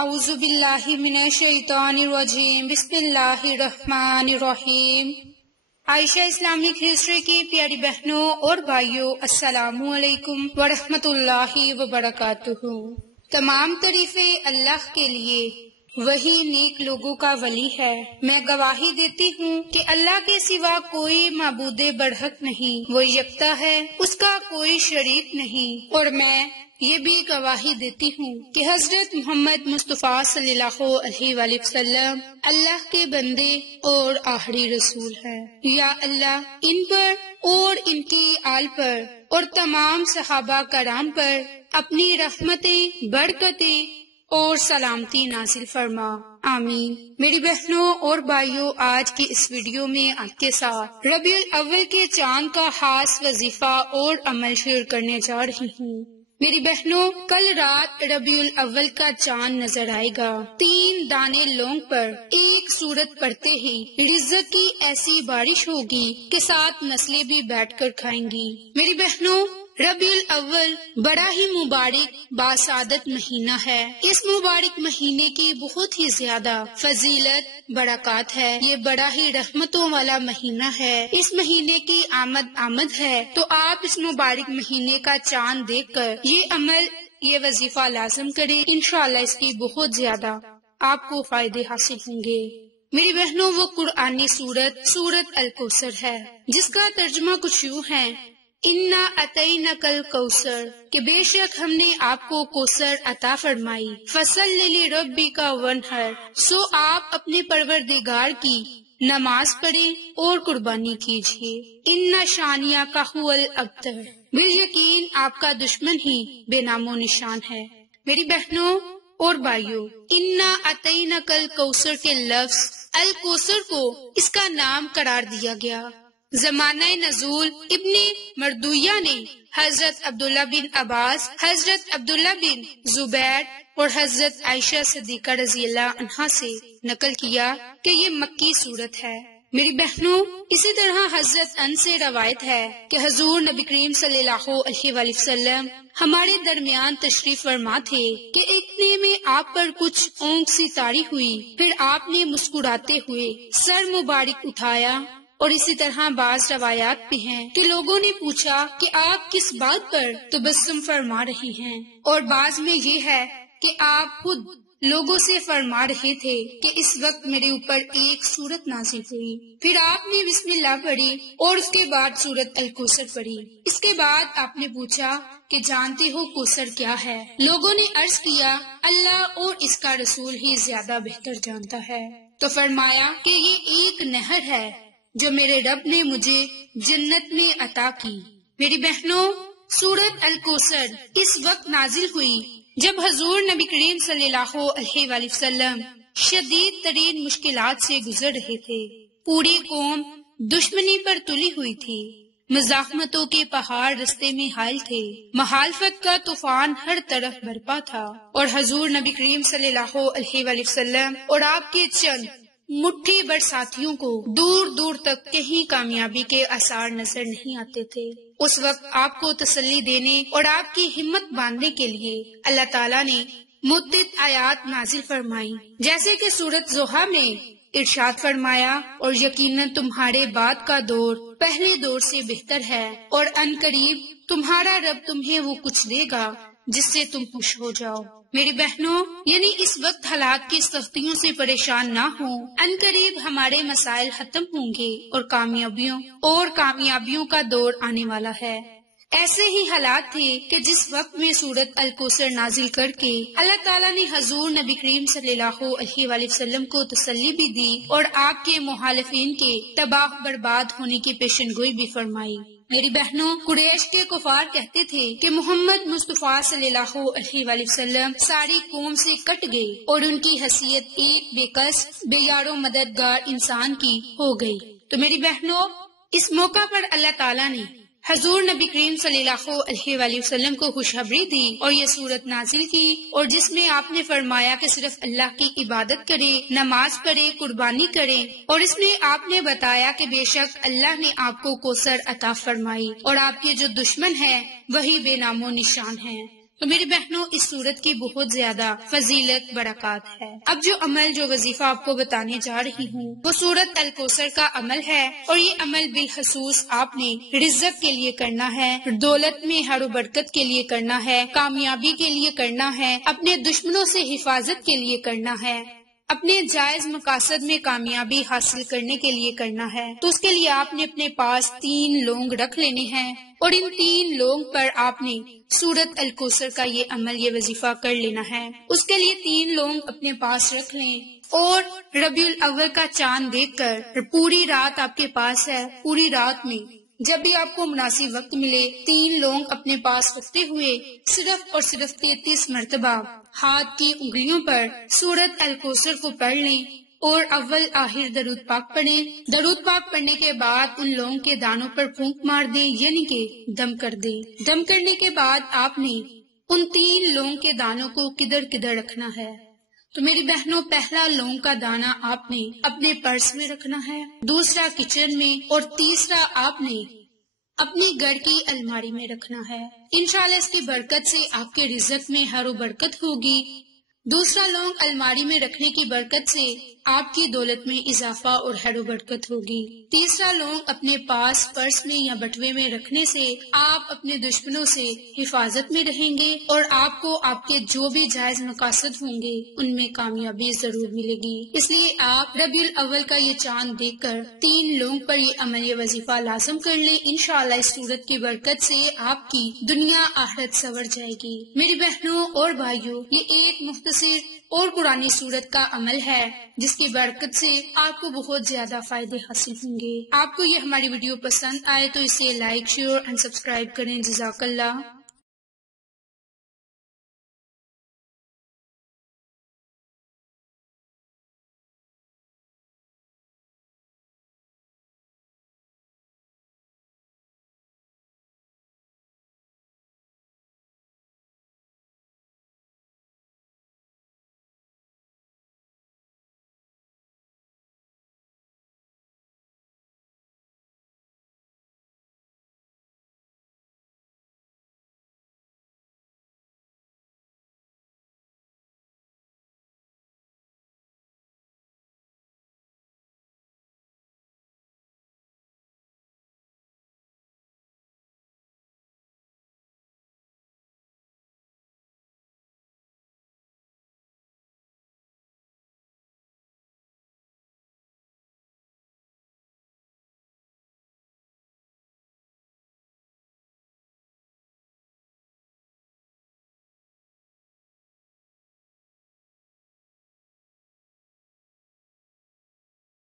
اعوذ باللہ من الشیطان الرجیم، بسم اللہ الرحمن الرحیم۔ عائشہ اسلامک ہسٹری کی پیاری بہنوں اور بھائیوں، السلام علیکم ورحمۃ اللہ وبرکاتہ۔ تمام تعریفیں اللہ کے لیے، وہی نیک لوگوں کا ولی ہے۔ میں گواہی دیتی ہوں کہ اللہ کے سوا کوئی معبود برحق نہیں، وہ یکتا ہے، اس کا کوئی شریک نہیں، اور میں یہ بھی گواہی دیتی ہوں کہ حضرت محمد مصطفیٰ صلی اللہ علیہ وآلہ وسلم اللہ کے بندے اور آخری رسول ہیں۔ یا اللہ ان پر اور ان کی آل پر اور تمام صحابہ کرام پر اپنی رحمتیں، برکتیں اور سلامتی نازل فرما، آمین۔ میری بہنوں اور بھائیوں، آج کی اس ویڈیو میں آپ کے ساتھ ربیع الاول کے چاند کا خاص وظیفہ اور عمل شیئر کرنے جا رہی ہوں۔ میری بہنوں، کل رات ربیع الاول کا چاند نظر آئے گا۔ 3 دانے لونگ پر ایک سورت پڑھتے ہی رزق کی ایسی بارش ہوگی کہ 7 نسلیں بھی بیٹھ کر کھائیں گی۔ میری بہنوں، ربیع الاول بڑا ہی مبارک باسعادت مہینہ ہے۔ اس مبارک مہینے کی بہت ہی زیادہ فضیلت، برکات ہے۔ یہ بڑا ہی رحمتوں والا مہینہ ہے۔ اس مہینے کی آمد ہے، تو آپ اس مبارک مہینے کا چاند دیکھ کر یہ عمل، یہ وظیفہ لازم کریں۔ انشاءاللہ اس کی بہت زیادہ آپ کو فائدے حاصل ہوں گے۔ میری بہنوں، وہ قرآنی سورت الکوثر ہے، جس کا ترجمہ کچھ یوں ہے: انا اعطیناک الکوثر، کہ بے شک ہم نے آپ کو کوثر عطا فرمائی۔ فصلی لربک وانحر، سو آپ اپنے پروردگار کی نماز پڑھیں اور قربانی کیجیے۔ ان شانیک هو الابتر، بالیقین آپ کا دشمن ہی بے نام و نشان ہے۔ میری بہنوں اور بھائیوں، انا اعطیناک الکوثر کے لفظ الکوثر کو اس کا نام قرار دیا گیا۔ زمانہ نزول ابن مردویہ نے حضرت عبداللہ بن عباس، حضرت عبداللہ بن زبیر اور حضرت عائشہ صدیقہ رضی اللہ عنہا سے نقل کیا کہ یہ مکی سورت ہے۔ میری بہنوں، اسی طرح حضرت انس سے روایت ہے کہ حضور نبی کریم صلی اللہ علیہ وآلہ وسلم ہمارے درمیان تشریف فرما تھے کہ اتنے میں آپ پر کچھ اونگ سی طاری ہوئی، پھر آپ نے مسکراتے ہوئے سر مبارک اٹھایا، اور اسی طرح بعض روایات میں ہیں کہ لوگوں نے پوچھا کہ آپ کس بات پر تبسم فرما رہی ہیں، اور بعض میں یہ ہے کہ آپ خود لوگوں سے فرما رہے تھے کہ اس وقت میرے اوپر ایک سورت نازل ہوئی، پھر آپ نے بسم اللہ پڑھی اور اس کے بعد سورت الکوثر پڑھی۔ اس کے بعد آپ نے پوچھا کہ جانتے ہو کوثر کیا ہے؟ لوگوں نے عرض کیا اللہ اور اس کا رسول ہی زیادہ بہتر جانتا ہے۔ تو فرمایا کہ یہ ایک نہر ہے جو میرے رب نے مجھے جنت میں عطا کی۔ میری بہنوں، سورت الکوثر اس وقت نازل ہوئی جب حضور نبی کریم صلی اللہ علیہ وآلہ وسلم شدید ترین مشکلات سے گزر رہے تھے۔ پوری قوم دشمنی پر تلی ہوئی تھی، مزاحمتوں کے پہاڑ رستے میں حائل تھے، مخالفت کا طوفان ہر طرف برپا تھا، اور حضور نبی کریم صلی اللہ علیہ وآلہ وسلم اور آپ کے چند مٹھی بھر ساتھیوں کو دور دور تک کہیں کامیابی کے آثار نظر نہیں آتے تھے۔ اس وقت آپ کو تسلی دینے اور آپ کی ہمت باندھنے کے لیے اللہ تعالیٰ نے متعدد آیات نازل فرمائی، جیسے کہ سورت زحا میں ارشاد فرمایا، اور یقیناً تمہارے بعد کا دور پہلے دور سے بہتر ہے، اور ان قریب تمہارا رب تمہیں وہ کچھ دے گا جس سے تم خوش ہو جاؤ۔ میری بہنوں، یعنی اس وقت حالات کی سختیوں سے پریشان نہ ہوں، ان قریب ہمارے مسائل ختم ہوں گے اور کامیابیوں کا دور آنے والا ہے۔ ایسے ہی حالات تھے کہ جس وقت میں سورت الکوثر نازل کر کے اللہ تعالیٰ نے حضور نبی کریم صلی اللہ علیہ وآلہ وسلم کو تسلی بھی دی اور آپ کے مخالفین کے تباہ برباد ہونے کی پیشن گوئی بھی فرمائی۔ میری بہنوں، قریش کے کفار کہتے تھے کہ محمد مصطفیٰ صلی اللہ علیہ وآلہ وسلم ساری قوم سے کٹ گئے اور ان کی حیثیت ایک بے کس، بے یار و مددگار انسان کی ہو گئی۔ تو میری بہنوں، اس موقع پر اللہ تعالیٰ نے حضور نبی کریم صلی اللہ علیہ وآلہ وسلم کو خوشخبری دی اور یہ سورت نازل کی، اور جس میں آپ نے فرمایا کہ صرف اللہ کی عبادت کرے، نماز پڑھے، قربانی کرے، اور اس میں آپ نے بتایا کہ بے شک اللہ نے آپ کو کوثر عطا فرمائی اور آپ کے جو دشمن ہیں وہی بے نام و نشان ہیں۔ تو میری بہنوں اس سورت کی بہت زیادہ فضیلت برکات ہے۔ اب جو عمل جو وظیفہ آپ کو بتانے جا رہی ہوں وہ سورت الکوثر کا عمل ہے، اور یہ عمل بالخصوص آپ نے رزق کے لیے کرنا ہے، دولت میں ہر و برکت کے لیے کرنا ہے، کامیابی کے لیے کرنا ہے، اپنے دشمنوں سے حفاظت کے لیے کرنا ہے، اپنے جائز مقاصد میں کامیابی حاصل کرنے کے لیے کرنا ہے۔ تو اس کے لیے آپ نے اپنے پاس 3 لونگ رکھ لینے ہیں، اور ان 3 لونگ پر آپ نے سورت الکوثر کا یہ عمل یہ وظیفہ کر لینا ہے۔ اس کے لیے 3 لونگ اپنے پاس رکھ لیں، اور ربیع الاول کا چاند دیکھ کر پوری رات آپ کے پاس ہے، پوری رات میں جب بھی آپ کو مناسب وقت ملے 3 لونگ اپنے پاس رکھتے ہوئے صرف اور صرف 33 مرتبہ ہاتھ کی انگلیوں پر سورت الکوثر کو پڑھ لیں، اور اول آخر درود پاک پڑھیں۔ درود پاک پڑھنے کے بعد ان لونگ کے دانوں پر پھونک مار دیں، یعنی کہ دم کر دیں۔ دم کرنے کے بعد آپ نے ان 3 لونگ کے دانوں کو کدھر کدھر رکھنا ہے؟ تو میری بہنوں، پہلا لونگ کا دانہ آپ نے اپنے پرس میں رکھنا ہے، دوسرا کچن میں، اور تیسرا آپ نے اپنے گھر کی الماری میں رکھنا ہے۔ انشاءاللہ اس کی برکت سے آپ کے رزق میں ہر و برکت ہوگی۔ دوسرا لونگ الماری میں رکھنے کی برکت سے آپ کی دولت میں اضافہ اور ہر و برکت ہوگی۔ تیسرا لونگ اپنے پاس پرس میں یا بٹوے میں رکھنے سے آپ اپنے دشمنوں سے حفاظت میں رہیں گے، اور آپ کو آپ کے جو بھی جائز مقاصد ہوں گے ان میں کامیابی ضرور ملے گی۔ اس لیے آپ ربیع الاول کا یہ چاند دیکھ کر 3 لونگ پر یہ عمل یہ وظیفہ لازم کر لیں۔ انشاءاللہ اس سورت کی برکت سے آپ کی دنیا آخرت سنور جائے گی۔ میری بہنوں اور بھائیوں، یہ ایک مختصر اور قرآنی سورت کا عمل ہے جس کی برکت سے آپ کو بہت زیادہ فائدے حاصل ہوں گے۔ آپ کو یہ ہماری ویڈیو پسند آئے تو اسے لائک، شیئر اور سبسکرائب کریں۔ جزاک اللہ۔